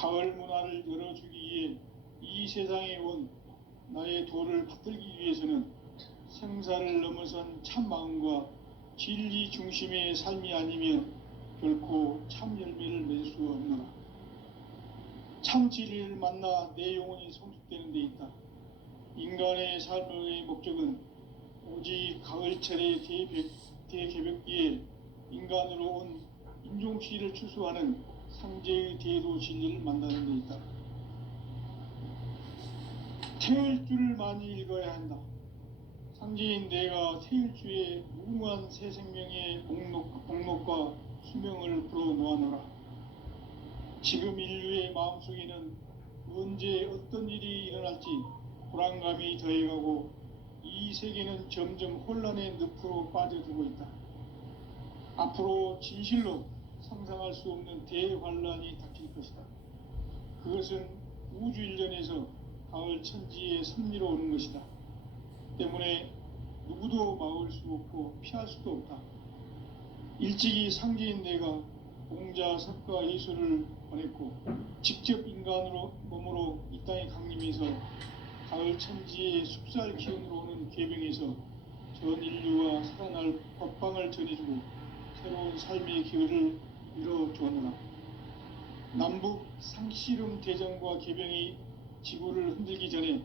가을 문화를 열어주기 위해 이 세상에 온 나의 도를 받들기 위해서는 생사를 넘어선 참마음과 진리 중심의 삶이 아니면 결코 참 열매를 맺을 수 없노라. 참 진리를 만나 내 영혼이 성숙되는 데 있다. 인간의 삶의 목적은 오직 가을철의 대개벽기에 인간으로 온 인종시를 추수하는 상제의 대도 진리를 만나는 데 있다. 태을 줄을 많이 읽어야 한다. 상제인 내가 태을 주에 무궁한 새 생명의 복록과 수명을 불어놓아노라. 지금 인류의 마음속에는 언제 어떤 일이 일어날지 불안감이 더해가고 이 세계는 점점 혼란의 늪으로 빠져들고 있다. 앞으로 진실로 상상할 수 없는 대환란이 닥칠 것이다. 그것은 우주 일련에서 가을 천지의 섭리로 오는 것이다. 때문에 누구도 막을 수 없고 피할 수도 없다. 일찍이 상제인 내가 공자, 석가, 예수를 보냈고 직접 인간으로 몸으로 이 땅에 강림해서 가을 천지의 숲살 기운으로 오는 계명에서 전 인류와 살아날 법방을 전해주고 새로운 삶의 기회를 이뤄주었노라. 남북 상씨름 대전과 개병이 지구를 흔들기 전에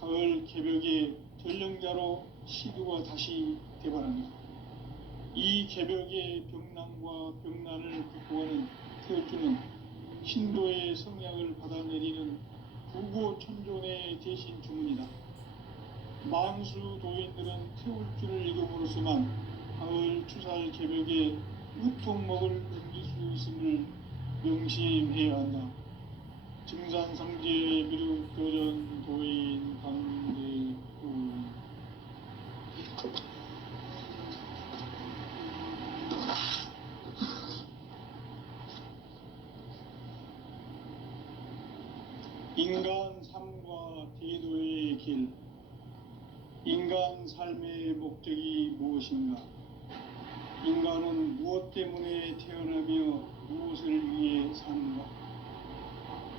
가을 개벽의 전령자로 시두가 다시 대발합니다. 이 개벽의 병난과 병난을 극복하는 태울주는 신도의 성약을 받아내리는 부고천존의 대신 주문이다. 망수 도인들은 태울주를 읽음으로써만 가을 추살 개벽의 으통목을 넘길 수 있음을 명심해야 한다. 증산상제 미륵교전 도인 강대구 인간 삶과 대도의 길. 인간 삶의 목적이 무엇인가? 인간은 무엇 때문에 태어나며 무엇을 위해 사는가?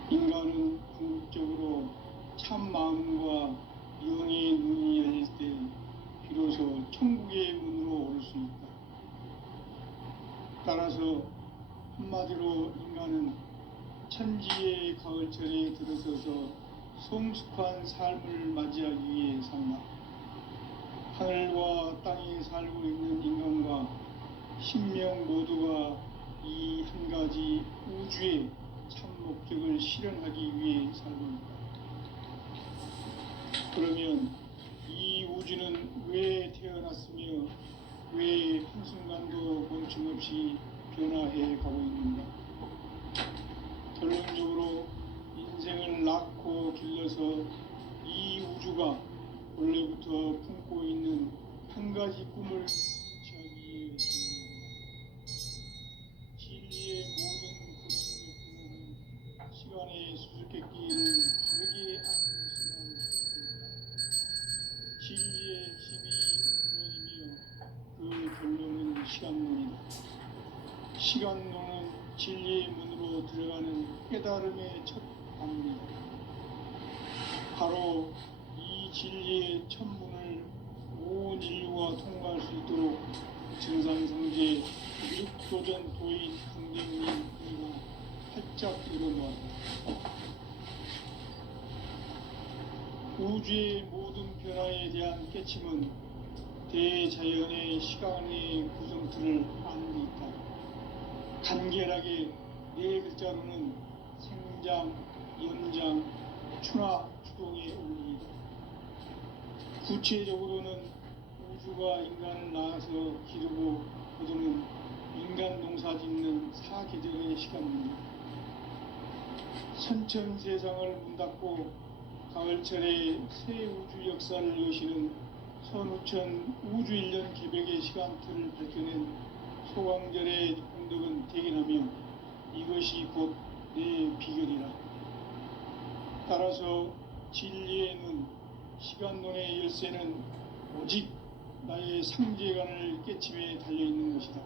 인간은 궁극적으로 참 마음과 영의 눈이 열릴 때 비로소 천국의 문으로 올 수 있다. 따라서 한마디로 인간은 천지의 가을철에 들어서서 성숙한 삶을 맞이하기 위해 산다. 하늘과 땅에 살고 있는 인간과 신명 모두가 이 한 가지 우주의 참 목적을 실현하기 위해 살고 있다. 그러면 이 우주는 왜 태어났으며 왜 한순간도 멈춤없이 변화해 가고 있는가? 결론적으로 인생을 낳고 길러서 이 우주가 원래부터 품고 있는 한 가지 꿈을 성취하기 위해 진리의 모든 근원의 구멍은 시간의 수수께끼를 바르게 아는 수만 있습니다. 진리의 힘이 근원이며 그 결론은 시간론이다. 시간론은 진리의 문으로 들어가는 깨달음의 첫 방문이다. 바로 이 진리의 첫 문을 온 인류가 통과할 수 있도록 증산성제 미륵도전 도인 강대문이 활짝 열어놓았다. 우주의 모든 변화에 대한 깨침은 대자연의 시간의 구성틀을 아는 데 있다. 간결하게 네 글자로는 생장, 연장, 추나 추동의 원리이다. 구체적으로는 우주가 인간을 낳아서 기르고 거두는 인간 농사 짓는 사계절의 시간입니다. 선천 세상을 문 닫고 가을철에 새 우주 역사를 여시는 선우천 우주일년 개벽의 시간틀을 밝혀낸 소광절의 공덕은 대견하며 이것이 곧 내 비결이라. 따라서 진리의 눈, 시간론의 열쇠는 오직 나의 상제관을 깨침에 달려있는 것이다.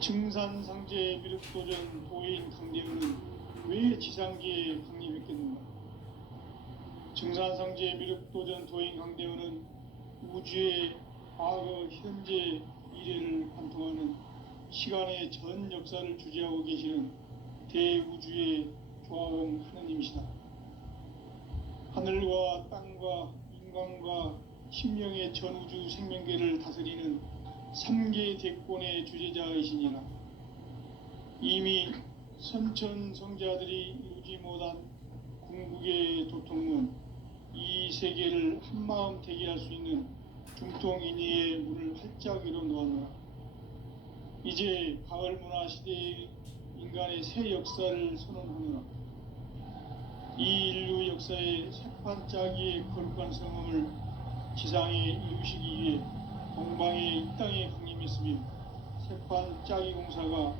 증산상제 미륵도전 도인 강대은은 왜 지상계에 강림했겠는가? 증산상제 미륵도전 도인 강대원은 우주의 과거, 현재, 미래를 관통하는 시간의 전 역사를 주재하고 계시는 대우주의 조화원 하느님이시다. 하늘과 땅과 인간과 신명의 전우주 생명계를 다스리는 3계 대권의 주재자이시니라. 이미 선천성자들이 이루지 못한 궁극의 도통은 이 세계를 한마음 되게 할 수 있는 중통인의의 문을 활짝 열어 놓았노라. 이제 가을 문화 시대의 인간의 새 역사를 선언하노라. 이 인류 역사의 새판짜기의 거룩한 성음을 지상에 이루시기 위해 동방의 이 땅에 강림했으며 새판짜기 공사가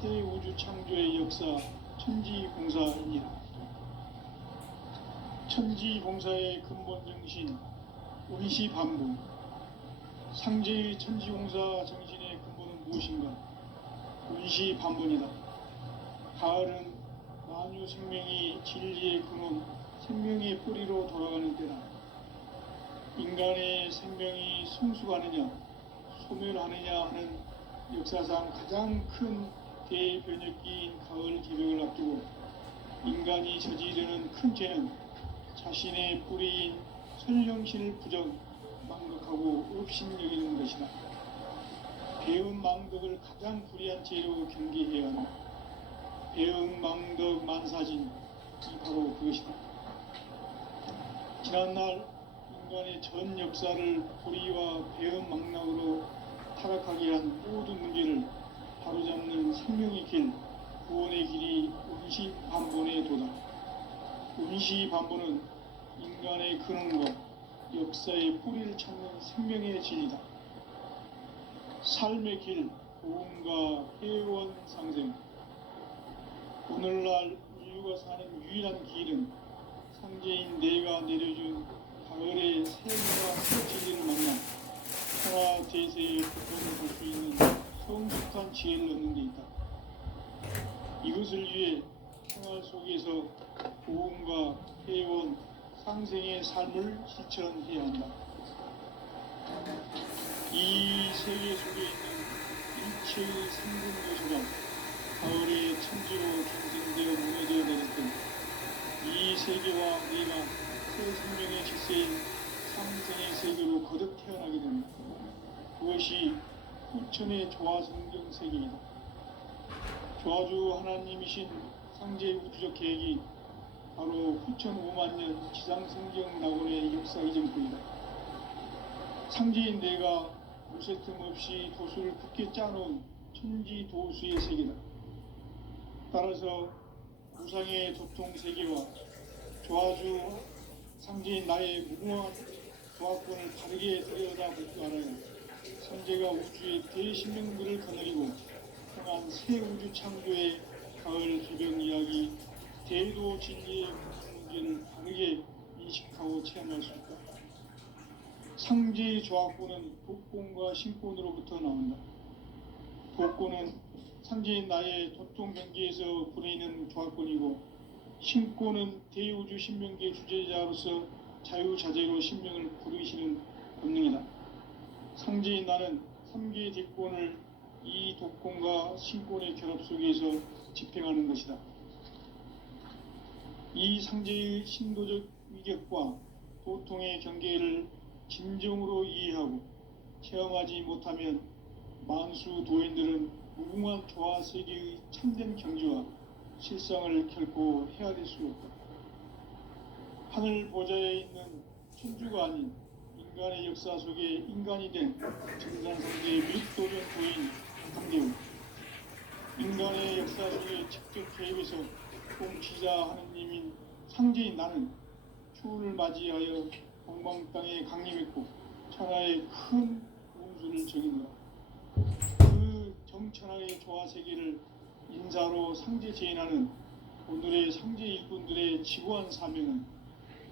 새 우주 창조의 역사 천지공사입니다. 천지공사의 근본 정신 운시반복. 상제의 천지공사 정신의 근본은 무엇인가? 운시반복이다. 가을은 만유 생명이 진리의 근원, 생명의 뿌리로 돌아가는 때다. 인간의 생명이 성숙하느냐, 소멸하느냐 하는 역사상 가장 큰 대변혁기인 가을 개벽을 앞두고 인간이 저지르는 큰 죄는 자신의 뿌리인 선령신을 부정, 망극하고 업신여기는 것이다. 배은 망덕을 가장 불의한 죄로 경계해야 한다. 배은 망덕 만사진이 바로 그것이다. 지난날 인간의 전 역사를 불의와 배은 망락으로 타락하게 한 모든 문제를 바로잡는 생명의 길, 구원의 길이 운시반본의 도다. 운시반본은 인간의 근원과 역사의 뿌리를 찾는 생명의 진리다. 삶의 길, 보험과 회원 상생. 오늘날 인류가 사는 유일한 길은 상제인 내가 내려준 가을의 새 문화 새 진리를 만나 평화 대세의 부분을 볼 수 있는 성숙한 지혜를 얻는 데 있다. 이것을 위해 생활 속에서 보험과 회원, 상생의 삶을 실천해야 한다. 이 세계 속에 있는 일체의 생분 요소가 가을의 천지로 경생되어 무너져 내릴 때 이 세계와 내가 새 생명의 질서인 상생의 세계로 거듭 태어나게 됩니다. 그것이 후천의 조화성경 세계이다. 조화주 하나님이신 상제의 우주적 계획이 바로 후천 5만 년 지상성경 낙원의 역사 이전뿐이다. 상제인 내가 무쇠틈 없이 도수를 굳게 짜놓은 천지 도수의 세계다. 따라서 무상의 도통 세계와 조화주 상제인 나의 무궁한 조화권을 바르게 들여다볼 줄 알아야 선제가 우주의 대신명들을 거느리고 향한 새 우주 창조의 가을 개벽 이야기 대도 진리의 문제를 바르게 인식하고 체험할 수 있다. 상제의 조화권은 독권과 신권으로부터 나온다. 독권은 상제인 나의 도통 경계에서 부리는 조화권이고, 신권은 대우주 신명계 주제자로서 자유자재로 신명을 부르시는 본능이다. 상제인 나는 3개의 대권을 이 독권과 신권의 결합 속에서 집행하는 것이다. 이 상제의 신도적 위격과 도통의 경계를 진정으로 이해하고 체험하지 못하면 만수 도인들은 무궁한 조화 세계의 참된 경지와 실상을 결코 헤아릴 수 없다. 하늘 보좌에 있는 천주가 아닌 인간의 역사 속에 인간이 된 증산상제의 미륵도전 도인 강대원, 인간의 역사 속에 직접 개입해서 통치자 하느님인 상제인 나는 추운을 맞이하여 동방 땅에 강림했고 천하의 큰 운수를 정의노라. 그 정천하의 조화 세계를 인사로 상제 제인하는 오늘의 상제 일꾼들의 지구한 사명은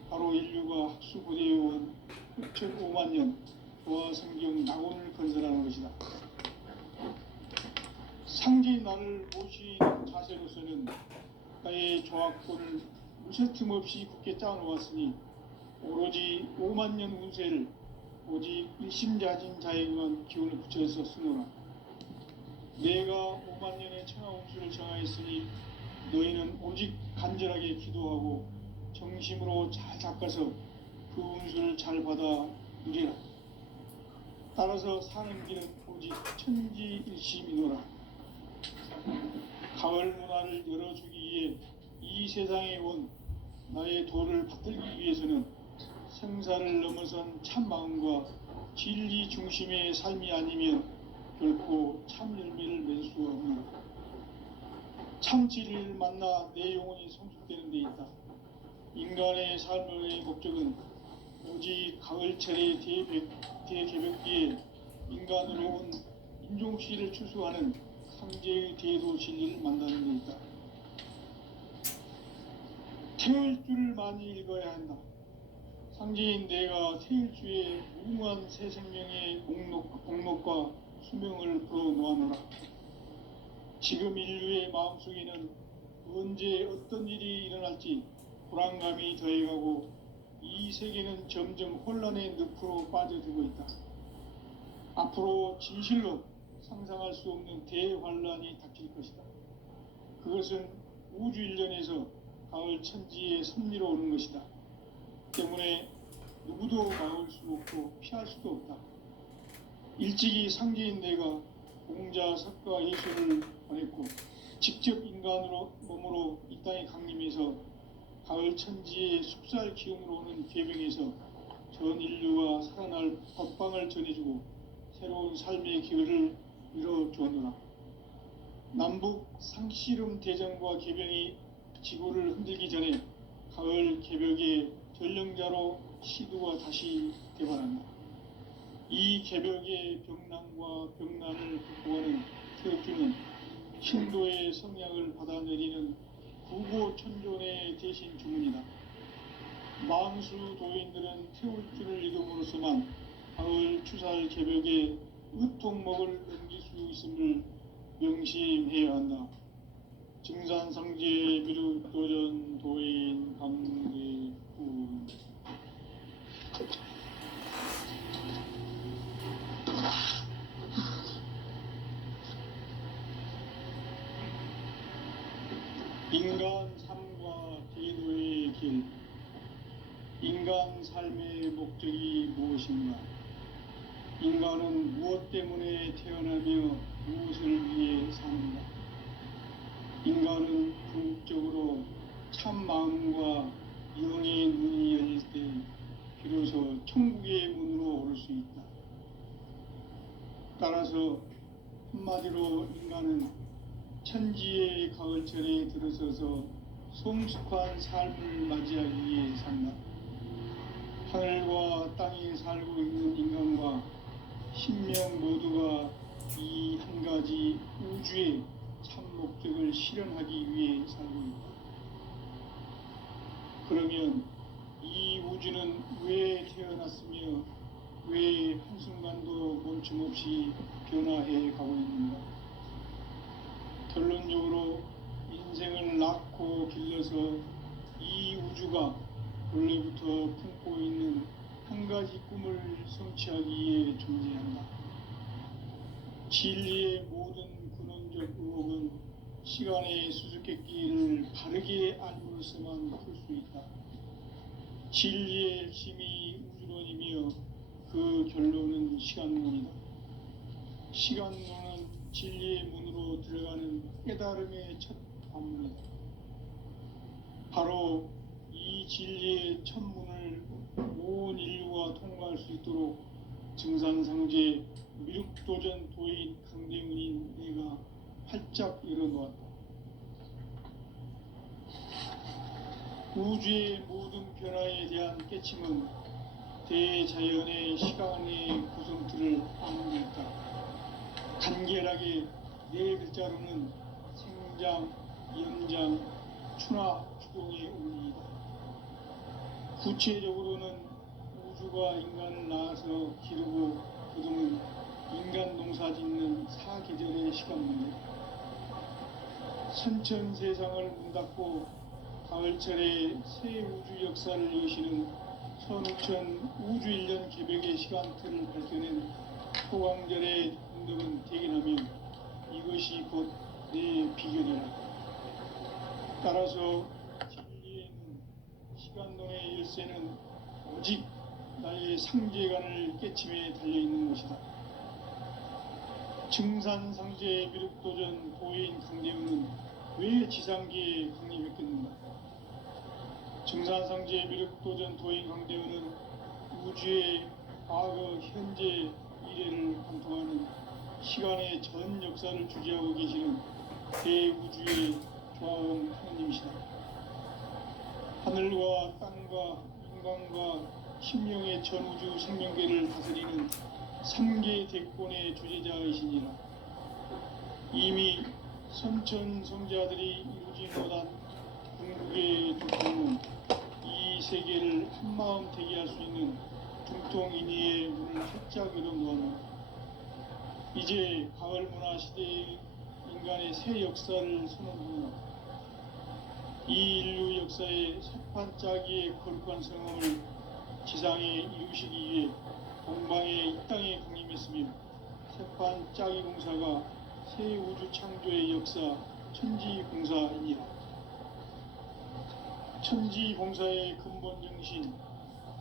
바로 인류가 학수고대에 온 6,5만 년 조화 성경 낙원을 건설하는 것이다. 상제인 나를 모시는 자세로서는 작가의 조합권을 무쇠틈 없이 굳게 짜놓았으니 오로지 5만 년 운세를 오직 일심자진 자에게만 기운을 붙여서 쓰노라. 내가 5만 년의 천하 운수를 정하였으니 너희는 오직 간절하게 기도하고 정심으로 잘 닦아서 그 운수를 잘 받아 누리라. 따라서 사는 길은 오직 천지일심이노라. 가을 문화를 열어주기 위해 이 세상에 온 나의 도를 받들기 위해서는 생사를 넘어선 참 마음과 진리 중심의 삶이 아니면 결코 참 열매를 맺을 수가 없노라. 참 진리를 만나 내 영혼이 성숙되는 데 있다. 인간의 삶의 목적은 오직 가을철의 대개벽기에 인간으로 온 인종씨를 추수하는 상제의 대도 진리를 만나는 데 있다. 태일주를 많이 읽어야 한다. 상제인 내가 태일주의 무궁한 새 생명의 목록과 수명을 풀어놓아노라. 지금 인류의 마음속에는 언제 어떤 일이 일어날지 불안감이 더해가고 이 세계는 점점 혼란의 늪으로 빠져들고 있다. 앞으로 진실로 상상할 수 없는 대환란이 닥칠 것이다. 그것은 우주 일련에서 가을 천지의 섭리로 오는 것이다. 때문에 누구도 막을 수 없고 피할 수도 없다. 일찍이 상제인 내가 공자, 석가, 예수를 보냈고 직접 인간으로 몸으로 이 땅에 강림해서 가을 천지의 숲살 기운으로 오는 계병에서 전 인류가 살아날 법방을 전해주고 새로운 삶의 기회를 이뤄주었노라. 남북 상씨름 대전과 계병이 지구를 흔들기 전에 가을 개벽의 전령자로 시두가 다시 개발한다. 이 개벽의 병난과 병난을 극복하는 태극주는 신도의 성향을 받아내리는 구고천존의 대신 주문이다. 망수 도인들은 태울주를 읽음으로써만 가을 추살 개벽의 으통목을 넘길 수 있음을 명심해야 한다. 증산상제 미륵도전 도인 강대군. 인간 삶과 제도의 길. 인간 삶의 목적이 무엇인가? 인간은 무엇 때문에 태어나며 무엇을 위해 사는가? 인간은 궁극적으로 참 마음과 영의 눈이 열릴 때 비로소 천국의 문으로 오를 수 있다. 따라서 한마디로 인간은 천지의 가을철에 들어서서 성숙한 삶을 맞이하기 위해 산다. 하늘과 땅에 살고 있는 인간과 신명 모두가 이 한 가지 우주의 참 목적을 실현하기 위해 살고 있다. 그러면 이 우주는 왜 태어났으며 왜 한순간도 멈춤없이 변화해 가고 있는가? 결론적으로 인생을 낳고 길러서 이 우주가 원래부터 품고 있는 한 가지 꿈을 성취하기 위해 존재한다. 진리의 모든 근원적 의혹은 시간의 수수께끼를 바르게 알므로서만 풀 수 있다. 진리의 핵심이 우주론이며 그 결론은 시간론이다. 시간론은 진리의 문으로 들어가는 깨달음의 첫 관문이다. 바로 이 진리의 첫 문을 온 인류가 통과할 수 있도록 증산상제 미륵도전 도인 강대문인 내가 활짝 열어놓았다. 우주의 모든 변화에 대한 깨침은 대자연의 시간의 구성틀을 아는 데 있다. 간결하게 네 글자로는 생장, 연장, 추나 추동의 원리이다. 구체적으로는 우주가 인간을 낳아서 기르고 거두는 인간 농사 짓는 사계절의 시간 문제. 선천 세상을 문 닫고 가을철에 새 우주 역사를 여시는 선우천 우주일년 개벽의 시간틀을 밝혀낸 소강절의 운동은 대견하며 이것이 곧 내 비결이라. 따라서 진리에는 시간론의 열쇠는 오직 나의 상제관을 깨침에 달려있는 것이다. 증산상제 미륵도전 도인 강대우는 왜 지상계에 강림했겠는가? 증산상제 미륵도전 도인 강대우는 우주의 과거, 현재, 미래를 관통하는 시간의 전 역사를 주재하고 계시는 대우주의 조화원 하느님이시다. 하늘과 땅과 인간과 심령의 전우주 생명계를 다스리는 3계 대권의 주제자이시니라. 이미 선천 성자들이 이루지 못한 궁극의 두통은 이 세계를 한마음 되게 할 수 있는 중통인의의 문을 활짝 열어놓았노라. 이제 가을 문화 시대의 인간의 새 역사를 선언하노라. 이 인류 역사의 새판짜기의 거룩한 성함을 지상에 이루시기 위해 동방의 이 땅에 강림했으며 새판짜기 공사가 새 우주 창조의 역사 천지공사이니라. 천지공사의 근본 정신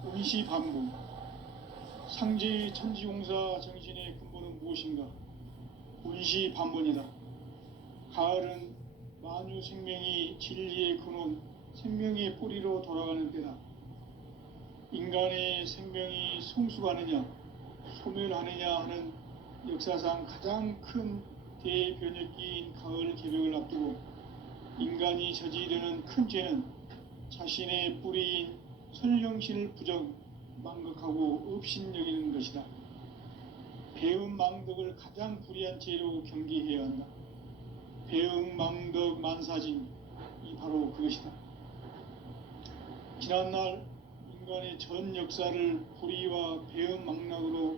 운시반복. 상제의 천지공사 정신의 근본은 무엇인가? 운시반복이다. 가을은 만유 생명이 진리의 근원, 생명의 뿌리로 돌아가는 때다. 인간의 생명이 성숙하느냐, 소멸하느냐 하는 역사상 가장 큰 대변혁기인 가을 개벽을 앞두고 인간이 저지르는 큰 죄는 자신의 뿌리인 설령신을 부정, 망각하고 업신여기는 것이다. 배음 망덕을 가장 불의한 죄로 경계해야 한다. 배음 망덕 만사진이 바로 그것이다. 지난날 인간의 전 역사를 불의와 배음 망락으로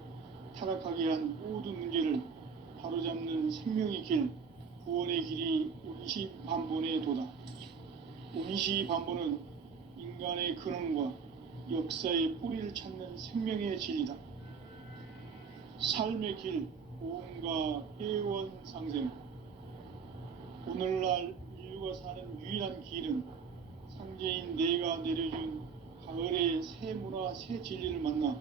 타락하게 한 모든 문제를 바로잡는 생명의 길, 구원의 길이 운시반본의 도다. 운시반본은 인간의 근원과 역사의 뿌리를 찾는 생명의 진리다. 삶의 길, 고음과 회원 상생. 오늘날 인류가 사는 유일한 길은 상제인 내가 내려준 가을의 새 문화, 새 진리를 만나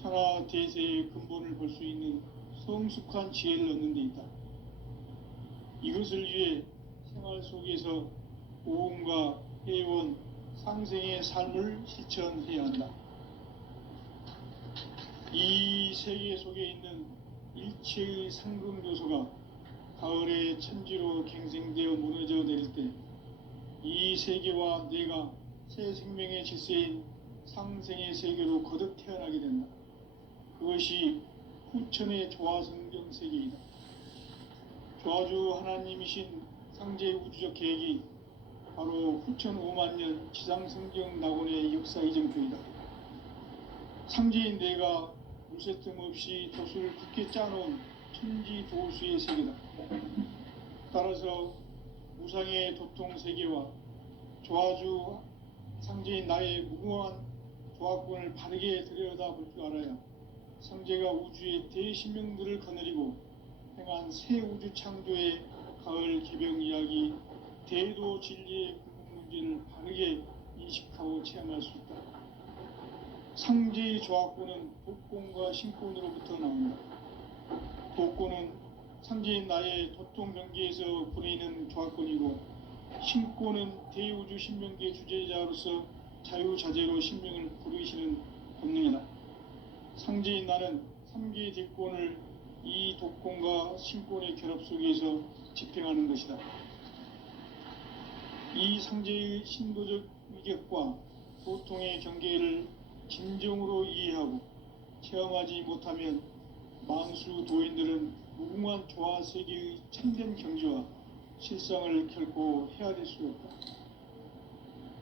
천하 대세의 근본을 볼 수 있는 성숙한 지혜를 얻는 데 있다. 이것을 위해 생활 속에서 고음과 회원, 상생의 삶을 실천해야 한다. 이 세계 속에 있는 일체의 상금 요소가 가을의 천지로 갱생되어 무너져 내릴 때 이 세계와 내가 새 생명의 질서인 상생의 세계로 거듭 태어나게 된다. 그것이 후천의 조화성경 세계이다. 조화주 하나님이신 상제 우주적 계획이 바로 후천 5만년 지상성경 낙원의 역사 이정표이다. 상제인 내가 물새 틈 없이 도수를 굳게 짜놓은 천지 도수의 세계다. 따라서 무상의 도통 세계와 조화주 상제인 나의 무궁한 조화권을 바르게 들여다볼 줄 알아야 상제가 우주의 대신명들을 거느리고 행한 새 우주 창조의 가을 개벽 이야기, 대도 진리의 궁극 문제를 바르게 인식하고 체험할 수 있다. 상제의 조화권은 독권과 신권으로부터 나온다. 독권은 상제인 나의 도통 경계에서 부리는 조화권이고, 신권은 대우주 신명계 주제자로서 자유자재로 신명을 부르시는 본능이다. 상제인 나는 3계 대권을 이 독권과 신권의 결합 속에서 집행하는 것이다. 이 상제의 신도적 위격과 도통의 경계를 진정으로 이해하고 체험하지 못하면 만수 도인들은 무궁한 조화 세계의 참된 경지와 실상을 결코 헤아릴 수 없다.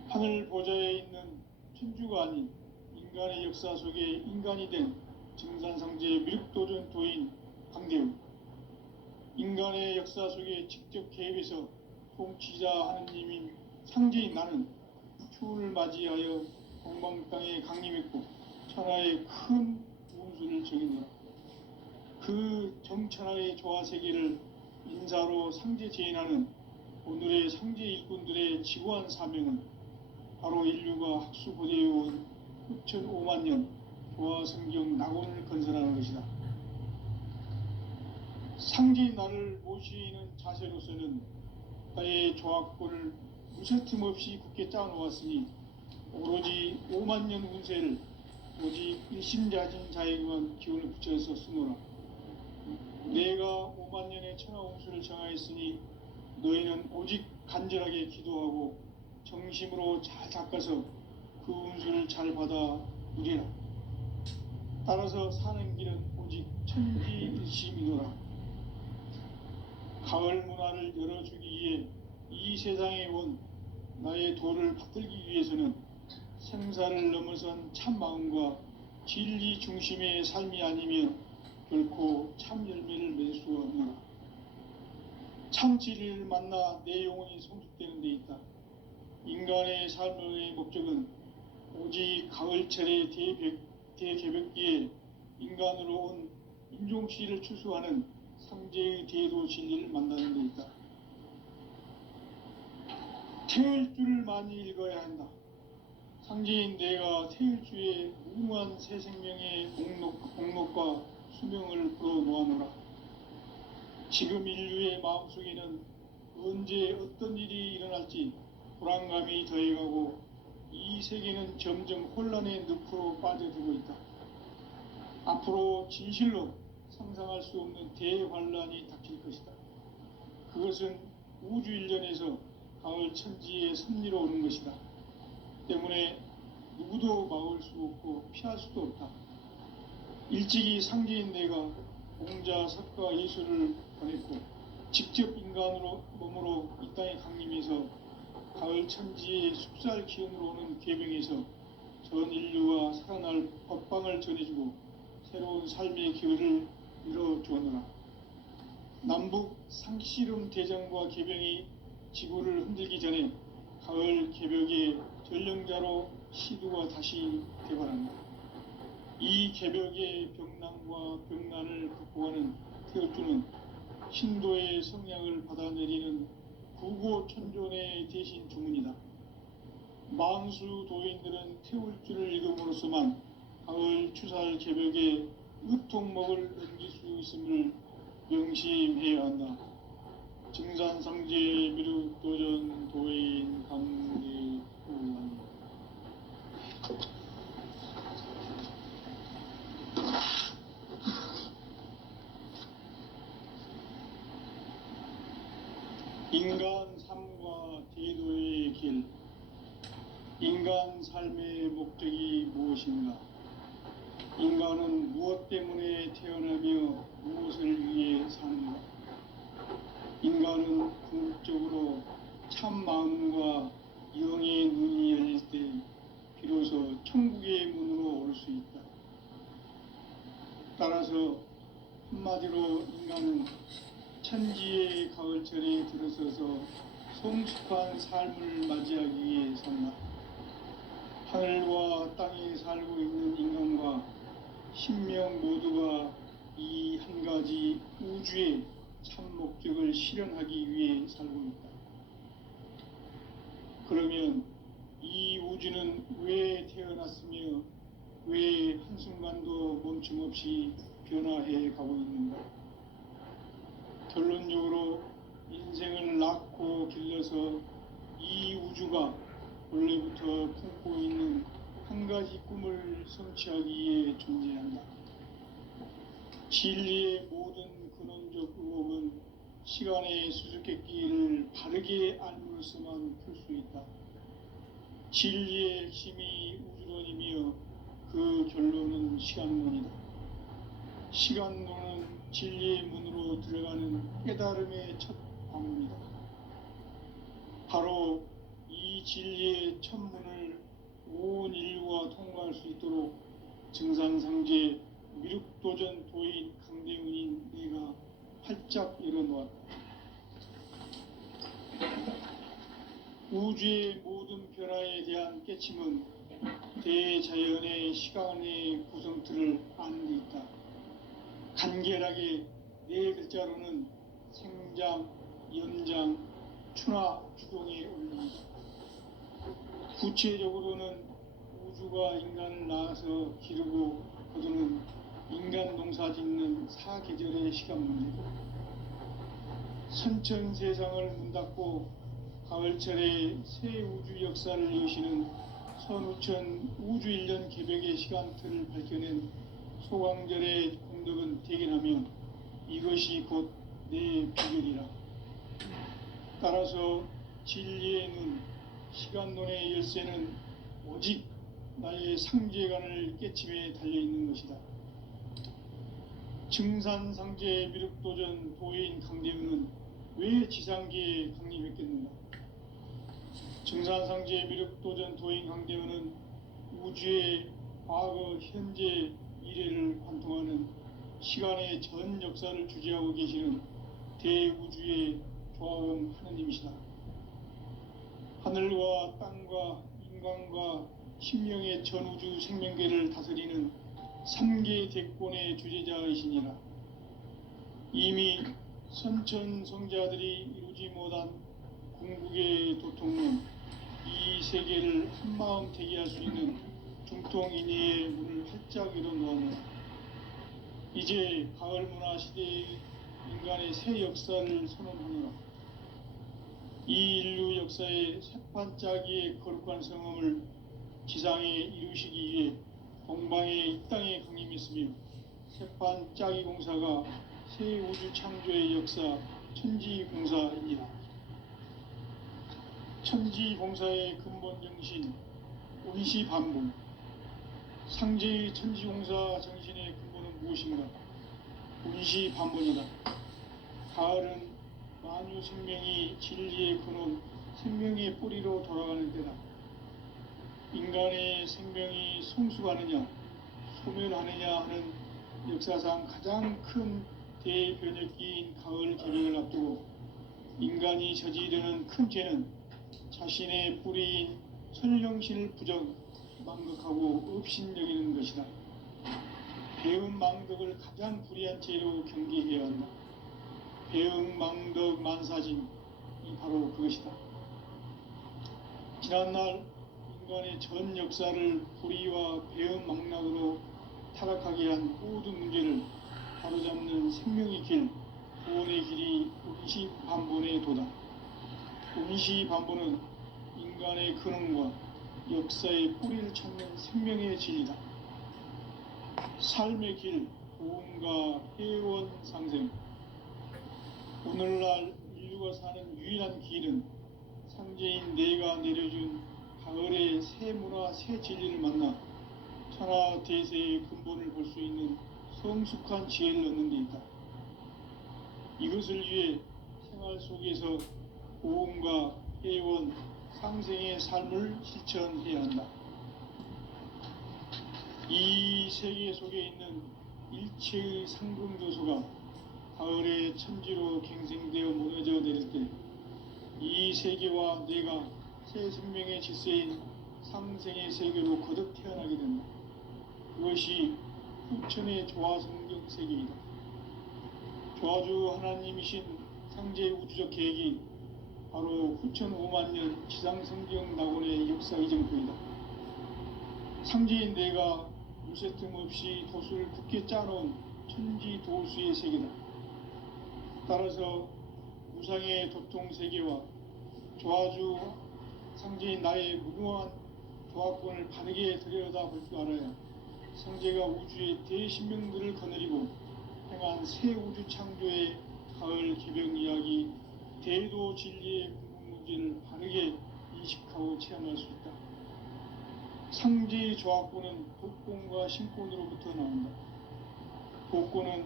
하늘 보좌에 있는 천주가 아닌 인간의 역사 속에 인간이 된 증산상제 미륵도전 도인 강대우. 인간의 역사 속에 직접 개입해서 통치자 하느님인 상제인 나는 추운을 맞이하여 동방 땅에 강림했고 천하의 큰 운수를 정했노라. 그 정천하의 조화세계를 인사로 상제 제인하는 오늘의 상제 일꾼들의 지고한 사명은 바로 인류가 학수고대해온 흡천 5만 년 조화성경 낙원을 건설하는 것이다. 상제인 나를 모시는 자세로서는 나의 조합권을 무쇠틈 없이 굳게 짜놓았으니 오로지 5만 년 운세를 오직 일심자진 자에게만 기운을 붙여서 쓰노라. 내가 5만 년의 천하 운수를 정하였으니 너희는 오직 간절하게 기도하고 정심으로 잘 닦아서 그 운수를 잘 받아 누리라. 따라서 사는 길은 오직 천지일심이노라. 가을 문화를 열어주기 위해 이 세상에 온 나의 도를 받들기 위해서는 생사를 넘어선 참 마음과 진리 중심의 삶이 아니면 결코 참 열매를 맺을 수 없노라. 참 진리를 만나 내 영혼이 성숙되는 데 있다. 인간의 삶의 목적은 오직 가을철의 대개벽기에 인간으로 온 인종씨를 추수하는 상제의 대도 진리를 만나는 데 있다. 태일주를 많이 읽어야 한다. 상제인 내가 태일주의 무궁한 새 생명의 목록과 수명을 풀어놓아노라. 지금 인류의 마음속에는 언제 어떤 일이 일어날지 불안감이 더해가고 이 세계는 점점 혼란의 늪으로 빠져들고 있다. 앞으로 진실로 상상할 수 없는 대환란이 닥칠 것이다. 그것은 우주 일련에서 가을 천지의 섭리로 오는 것이다. 때문에 누구도 막을 수 없고 피할 수도 없다. 일찍이 상제인 내가 공자, 석가, 예수를 보냈고 직접 인간으로 몸으로 이 땅에 강림해서 가을 천지의 숲살 기운으로 오는 계병에서 전 인류가 살아날 법방을 전해주고 새로운 삶의 기회를 이뤄주었노라. 남북 상씨름 대장과 계병이 지구를 흔들기 전에 가을 개벽의 전령자로 시두가 다시 개발한다. 이 개벽의 병난과 병난을 극복하는 태어주는 신도의 성향을 받아내리는 구고천존의 대신 주문이다. 만수 도인들은 태울주를 읽음으로써만 가을 추살 개벽의 의통목을 넘길 수 있음을 명심해야 한다. 증산상제 미륵도전 도인 강대우원. 인간 삶과 제도의 길. 인간 삶의 목적이 무엇인가? 인간은 무엇 때문에 태어나며 무엇을 위해 사는가? 인간은 궁극적으로 참 마음과 영의 눈이 열릴 때 비로소 천국의 문으로 올 수 있다. 따라서 한마디로 인간은 천지의 가을철에 들어서서 성숙한 삶을 맞이하기 위해 산다. 하늘과 땅에 살고 있는 인간과 신명 모두가 이 한 가지 우주의 참 목적을 실현하기 위해 살고 있다. 그러면 이 우주는 왜 태어났으며 왜 한순간도 멈춤없이 변화해 가고 있는가? 결론적으로 인생을 낳고 길러서 이 우주가 원래부터 품고 있는 한 가지 꿈을 성취하기 위해 존재한다. 진리의 모든 근원적 의혹은 시간의 수수께끼를 바르게 알므로서만 풀 수 있다. 진리의 핵심이 우주론이며 그 결론은 시간론이다. 시간론은 진리의 문으로 들어가는 깨달음의 첫 방문이다. 바로 이 진리의 첫 문을 온 인류가 통과할 수 있도록 증산상제 미륵도전 도인 강대훈인 내가 활짝 열어놓았다. 우주의 모든 변화에 대한 깨침은 대자연의 시간의 구성틀을 아는 데 있다. 간결하게 네 글자로는 생장, 연장, 추나 추동에 올립니다. 구체적으로는 우주가 인간을 낳아서 기르고 거두는 인간 농사 짓는 사계절의 시간 문제고, 선천 세상을 문 닫고 가을철에 새 우주 역사를 여시는 선우천 우주 1년 개벽의 시간틀을 밝혀낸 소광절의 공덕은 대견하며 이것이 곧 내 비결이라. 따라서 진리의 눈, 시간론의 열쇠는 오직 나의 상제관을 깨침에 달려있는 것이다. 증산상제 미륵도전 도인 강대우는 왜 지상계에 강림했겠는가? 증산상제 미륵도전 도인 강대우는 우주의 과거, 현재, 미래를 관통하는 시간의 전 역사를 주재하고 계시는 대우주의 조화원 하느님이시다. 하늘과 땅과 인간과 신명의 전우주 생명계를 다스리는 3계 대권의 주재자이시니라. 이미 선천성자들이 이루지 못한 궁극의 도통론, 이 세계를 한마음 대기할 수 있는 중통인의의 문을 활짝 열어놓았노라. 이제 가을 문화 시대의 인간의 새 역사를 선언하노라. 이 인류 역사의 새판짜기의 거룩한 성험을 지상에 이루시기 위해 동방의 이 땅에 강림했으며, 새판짜기 공사가 새 우주 창조의 역사 천지공사입니다. 천지공사의 근본 정신 운시반복. 상제의 천지공사 정신의 근본은 무엇인가? 운시반복이다. 가을은 만유 생명이 진리의 근원, 생명의 뿌리로 돌아가는 때다. 인간의 생명이 성숙하느냐, 소멸하느냐 하는 역사상 가장 큰 대변혁기인 가을 개벽을 앞두고 인간이 저지르는 큰 죄는 자신의 뿌리인 선령신을 망극하고 업신여기는 것이다. 배음 망덕을 가장 불의한 죄로 경계해야 한다. 배음 망덕 만사진이 바로 그것이다. 지난날 인간의 전 역사를 불의와 배음 망락으로 타락하게 한 모든 문제를 바로잡는 생명의 길, 구원의 길이 운시반본의 도다. 운시반본은 인간의 근원과 역사의 뿌리를 찾는 생명의 진리다. 삶의 길, 고음과 회원 상생. 오늘날 인류가 사는 유일한 길은 상제인 내가 내려준 가을의 새 문화, 새 진리를 만나 천하 대세의 근본을 볼 수 있는 성숙한 지혜를 얻는 데 있다. 이것을 위해 생활 속에서 고음과 회원, 상생의 삶을 실천해야 한다. 이 세계 속에 있는 일체의 상금조소가 가을의 천지로 갱생되어 무너져 내릴 때 이 세계와 내가 새 생명의 질서인 상생의 세계로 거듭 태어나게 된다. 그것이 후천의 조화성경 세계이다. 조화주 하나님이신 상제의 우주적 계획이 바로 후천 5만년 지상성경 낙원의 역사 이정표이다. 상제인 내가 유세틈 없이 도수를 굳게 짜놓은 천지도수의 세계다. 따라서 무상의 도통세계와 조화주 상제인 나의 무궁한 조화권을 바르게 들여다볼 줄 알아야 상제가 우주의 대신명들을 거느리고 행한 새 우주 창조의 가을 개벽 이야기, 대도 진리의 궁극 문제를 바르게 인식하고 체험할 수 있다. 상제의 조화권은 독권과 신권으로부터 나온다. 독권은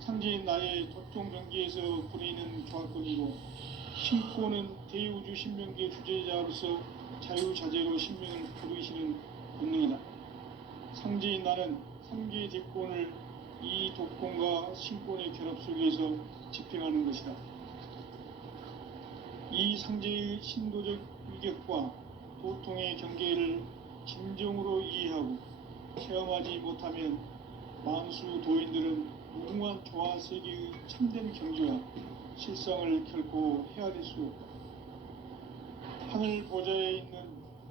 상제인 나의 도통경계에서 부리는 조화권이고, 신권은 대우주 신명계 주제자로서 자유자재로 신명을 부르시는 본능이다. 상제인 나는 상계 대권을 이 독권과 신권의 결합 속에서 집행하는 것이다. 이 상제의 신도적 위격과 도통의 경계를 진정으로 이해하고 체험하지 못하면 만수 도인들은 무궁한 조화 세계의 참된 경지와 실상을 결코 헤아릴 수 없다. 하늘 보좌에 있는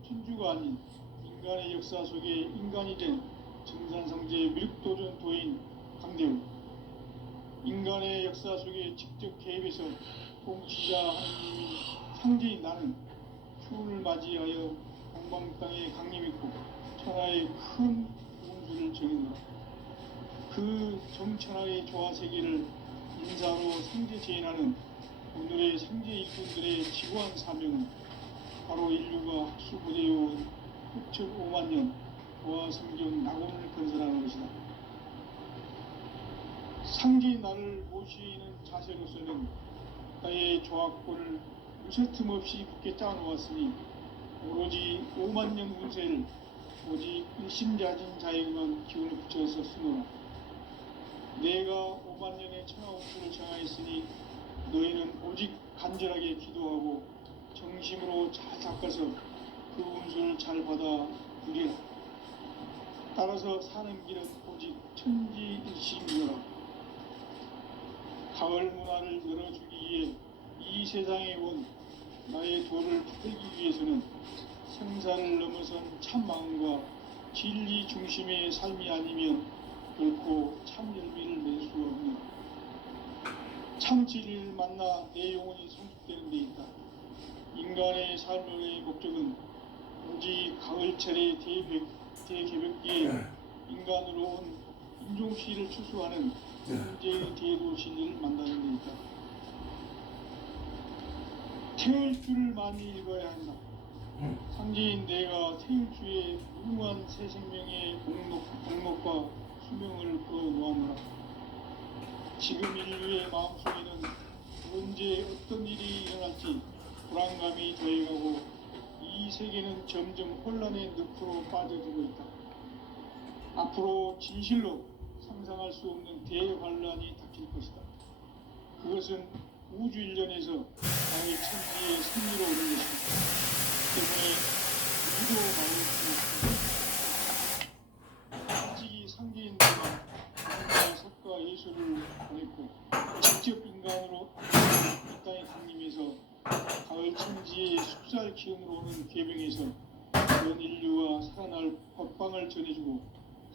천주가 아닌 인간의 역사 속에 인간이 된 정산성제 미륵도전 도인 강대우, 인간의 역사 속에 직접 개입해서 통치자 하나님인 상제인 나는 추운을 맞이하여 동방 땅에 강림했고 천하의 큰 운수를 정했노라. 그 정천하의 조화세계를 인사로 상제 제인하는 오늘의 상제 일꾼들의 지구한 사명은 바로 인류가 학수고대해온 6,5만 년 조화 성경 낙원을 건설하는 것이다. 상제인 나를 모시는 자세로서는 나의 조화권을 무쇠틈 없이 굳게 짜놓았으니 오로지 5만 년 운세를 오직 일심자진 자에게만 기운을 붙여서 쓰노라. 내가 5만 년의 천하 운수를 정하였으니 너희는 오직 간절하게 기도하고 정심으로 잘 닦아서 그 운수를 잘 받아 누리라. 따라서 사는 길은 오직 천지일심이라. 가을 문화를 열어주기 위해 이 세상에 온 나의 도를 붙들기 위해서는 생사를 넘어선 참 마음과 진리 중심의 삶이 아니면 결코 참 열매를 낼 수 없는 참 진리를 만나 내 영혼이 성숙되는 데 있다. 인간의 삶의 목적은 오직 가을철의 대개벽기에 인간으로 온 인종시를 추수하는 현재의 대도 진리를 만나는 데 있다. 태일주를 많이 읽어야 한다. 상제인 내가 태일주의 무궁한 새 생명의 공목과 수명을 그어놓았노라. 지금 인류의 마음속에는 언제 어떤 일이 일어날지 불안감이 더해가고 이 세계는 점점 혼란의 늪으로 빠져들고 있다. 앞으로 진실로 상상할 수 없는 대환란이 닥칠 것이다. 그것은 우주 일련에서 나의 천지의 승리로 오는 것이다. 때문에 우리도 막을 수 없다. 일찍이 상제인들은 인간의 석과 예수를 보냈고 직접 인간으로 이 땅에 강림해서 가을 천지의 숲살 기운으로 오는 계병에서 전 인류와 살아날 법방을 전해주고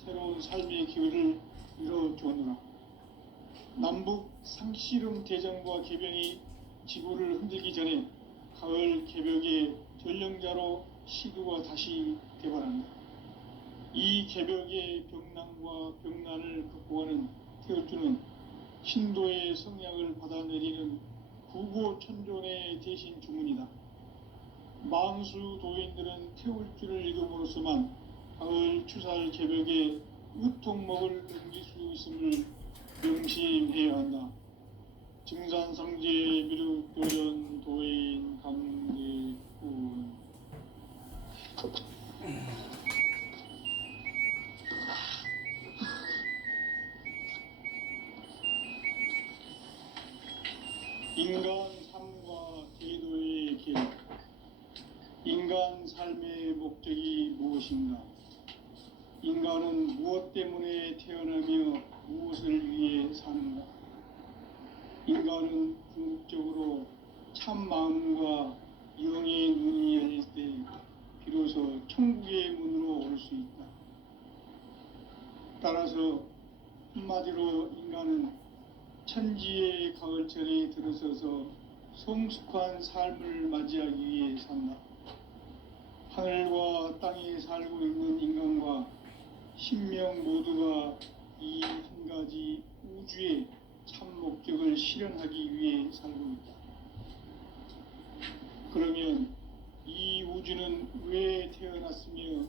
새로운 삶의 기회를 이뤄주었노라. 남북 상씨름 대전과 계병이 지구를 흔들기 전에 가을 개벽의 전령자로 시두가 다시 개발한다. 이 개벽의 병난과 병난을 극복하는 태울주는 신도의 성량을 받아내리는 구고천존의 대신 주문이다. 만수 도인들은 태울주를 읽음으로써만 가을 추살 개벽의 의통목을 넘길 수 있음을 명심해야 한다. 증산성제 미륵도전 도인 강대군. 인간 삶과 제도의 길. 인간 삶의 목적이 무엇인가? 인간은 무엇 때문에 태어나며 무엇을 위해 사는가? 인간은 궁극적으로 참 마음과 영의 눈이 열릴 때 비로소 천국의 문으로 올 수 있다. 따라서 한마디로 인간은 천지의 가을철에 들어서서 성숙한 삶을 맞이하기 위해 산다. 하늘과 땅에 살고 있는 인간과 신명 모두가 이 한 가지 우주의 참 목적을 실현하기 위해 살고 있다. 그러면 이 우주는 왜 태어났으며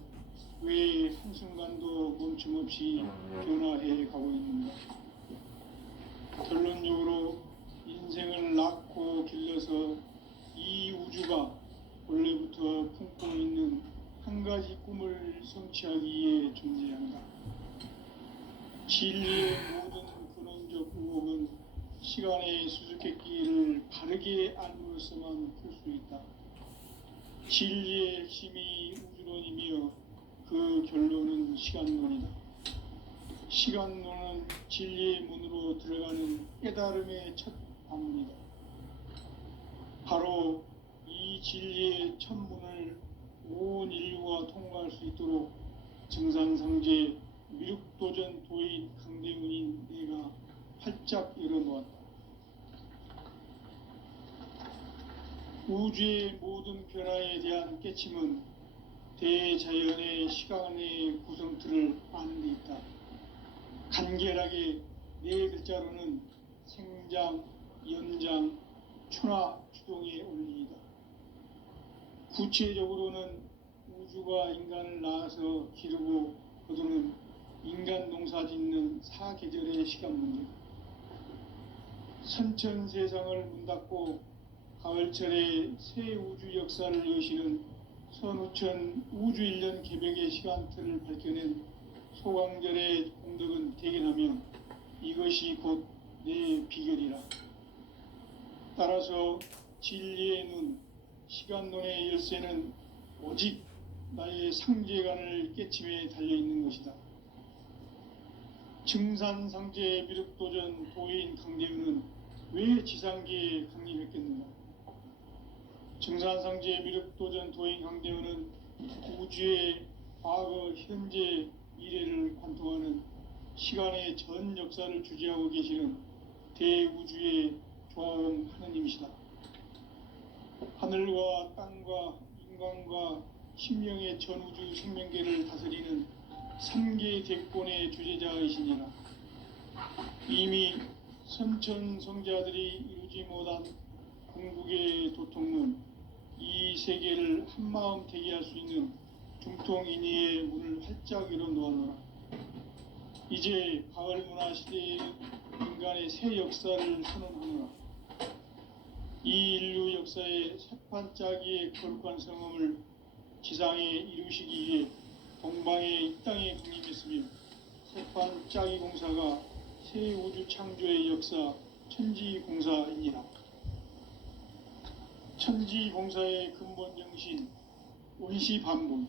왜 한순간도 멈춤없이 변화해 가고 있는가? 결론적으로 인생을 낳고 길러서 이 우주가 원래부터 품고 있는 한 가지 꿈을 성취하기 위해 존재한다. 진리의 모든 근원적 의혹은 시간의 수수께끼를 바르게 알므로서만 풀 수 있다. 진리의 핵심이 우주론이며 그 결론은 시간론이다. 시간론은 진리의 문으로 들어가는 깨달음의 첫 방문이다. 바로 이 진리의 첫 문을 온 인류가 통과할 수 있도록 증산상제 미륵도전 도인 강대문인 내가 활짝 열어놓았다. 우주의 모든 변화에 대한 깨침은 대자연의 시간의 구성틀을 아는 데 있다. 간결하게 네 글자로는 생장, 연장, 추나 추동의 원리이다. 구체적으로는 우주가 인간을 낳아서 기르고 거두는 인간 농사 짓는 사계절의 시간 문제다. 선천 세상을 문 닫고 가을철에 새 우주 역사를 여시는 선우천 우주 1년 개벽의 시간틀을 밝혀낸 소강절의 공덕은 대견하며 이것이 곧 내 비결이라. 따라서 진리의 눈, 시간론의 열쇠는 오직 나의 상제관을 깨침에 달려있는 것이다. 증산상제 미륵도전 도인 강대우는 왜 지상계에 강림했겠는가? 증산상제 미륵도전 도인 강대우는 우주의 과거, 현재, 미래를 관통하는 시간의 전 역사를 주재하고 계시는 대우주의 조화원 하느님이시다. 하늘과 땅과 인간과 신명의 전우주 생명계를 다스리는 3개 대권의 주제자이시니라. 이미 선천성자들이 이루지 못한 궁극의 도통문, 이 세계를 한마음 되게 할 수 있는 중통인의의 문을 활짝 열어놓아노라. 이제 가을 문화 시대의 인간의 새 역사를 선언하노라. 이 인류 역사의 새판짜기의 거룩한 성음을 지상에 이루시기 위해 동방의 이 땅에 강림했으며 새판짜기 공사가 새 우주 창조의 역사 천지공사이니라. 천지공사의 근본 정신 원시반본,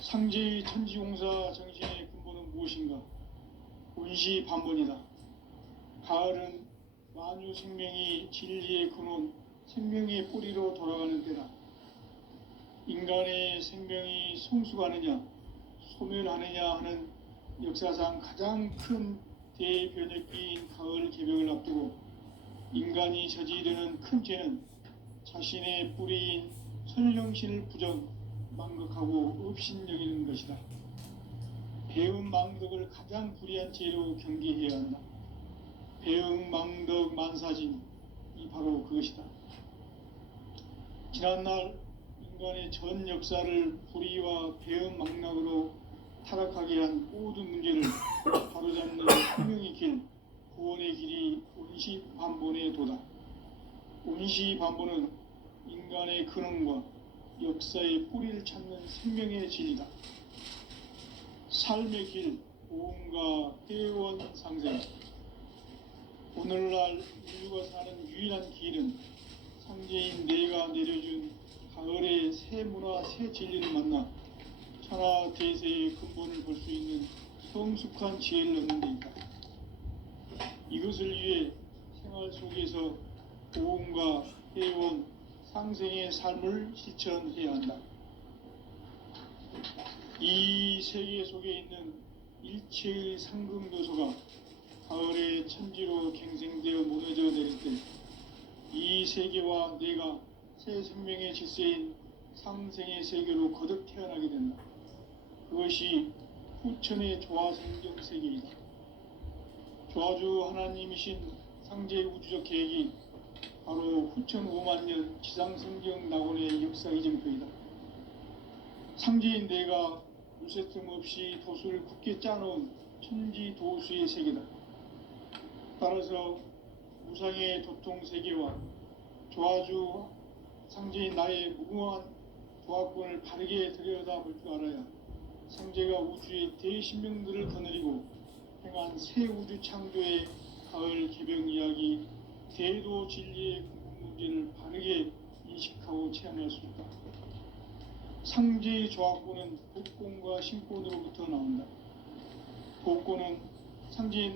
상제의 천지공사 정신의 근본은 무엇인가? 원시반본이다. 가을은 만유 생명이 진리의 근원, 생명의 뿌리로 돌아가는 때다. 인간의 생명이 성숙하느냐, 소멸하느냐 하는 역사상 가장 큰 대변혁기인 가을 개벽을 앞두고 인간이 저지르는 큰 죄는 자신의 뿌리인 설령신을 부정, 망극하고 업신여기는 것이다. 배음 망덕을 가장 불의한 죄로 경계해야 한다. 배음 망덕 만사진이 바로 그것이다. 지난날 인간의 전 역사를 불의와 배음 망락으로 타락하게 한 모든 문제를 바로잡는 생명의 길, 구원의 길이 원시반본의 도다. 원시반본은 인간의 근원과 역사의 뿌리를 찾는 생명의 진리다. 삶의 길, 보험과 회원 상생. 오늘날 인류가 사는 유일한 길은 상제인 내가 내려준 가을의 새 문화, 새 진리를 만나 천하 대세의 근본을 볼 수 있는 성숙한 지혜를 얻는 데 있다. 이것을 위해 생활 속에서 보험과 회원, 상생의 삶을 실천해야 한다. 이 세계 속에 있는 일체의 상금도소가 가을의 천지로 갱생되어 무너져 내릴 때 이 세계와 내가 새 생명의 질서인 상생의 세계로 거듭 태어나게 된다. 그것이 후천의 조화생경 세계이다. 조화주 하나님이신 상제 우주적 계획이 바로 후천 5만 년 지상성경 낙원의 역사 이정표이다. 상제인 내가 물새틈 없이 도수를 굳게 짜놓은 천지도수의 세계다. 따라서 무상의 도통 세계와 조화주 상제인 나의 무궁한 조화권을 바르게 들여다볼 줄 알아야 상제가 우주의 대신명들을 거느리고 행한 새 우주 창조의 가을 개병 이야기, 대도 진리의 문제를 바르게 인식하고 체험할 수 있다. 상제의 조합구는 복권과 신권으로부터 나온다. 복권은 상제의